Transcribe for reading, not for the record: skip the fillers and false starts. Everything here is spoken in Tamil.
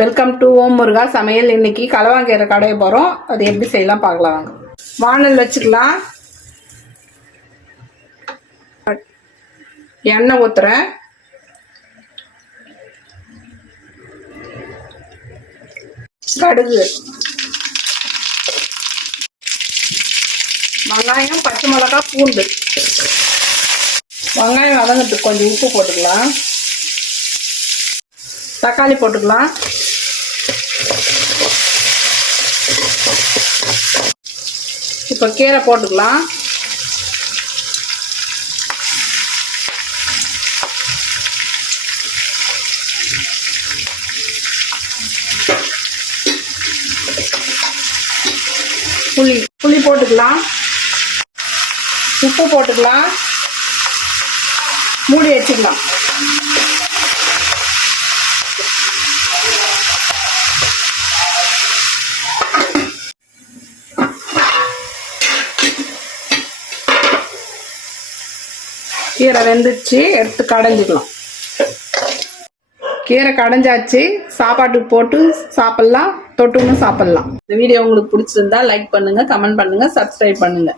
வெல்கம் டு ஓம் முருகா சமையல். இன்னைக்கு கலவாங்கீரை கடைய போகிறோம். அது எப்படி செய்யலாம் பார்க்கலாம் வாங்க. வானல் வச்சுக்கலாம். எண்ணெய் ஊற்றுறேன். கடுகு, வெங்காயம், பச்சை மிளகாய், பூண்டு. வெங்காயம் வதங்கிறதுக்கு கொஞ்சம் உப்பு போட்டுக்கலாம். தக்காளி போட்டுக்கலாம். இப்போ கீரை போட்டுக்கலாம். புளி போட்டுக்கலாம். உப்பு போட்டுக்கலாம். மூடி வச்சுக்கலாம். கீரை வெந்துச்சு, எடுத்து கடைஞ்சிக்கலாம். கீரை கடைஞ்சாச்சு, சாப்பாட்டுக்கு போட்டு சாப்பிடலாம், தொட்டுன்னு சாப்பிடலாம். இந்த வீடியோ உங்களுக்கு பிடிச்சிருந்தா லைக் பண்ணுங்க, கமெண்ட் பண்ணுங்க, சப்ஸ்கிரைப் பண்ணுங்க.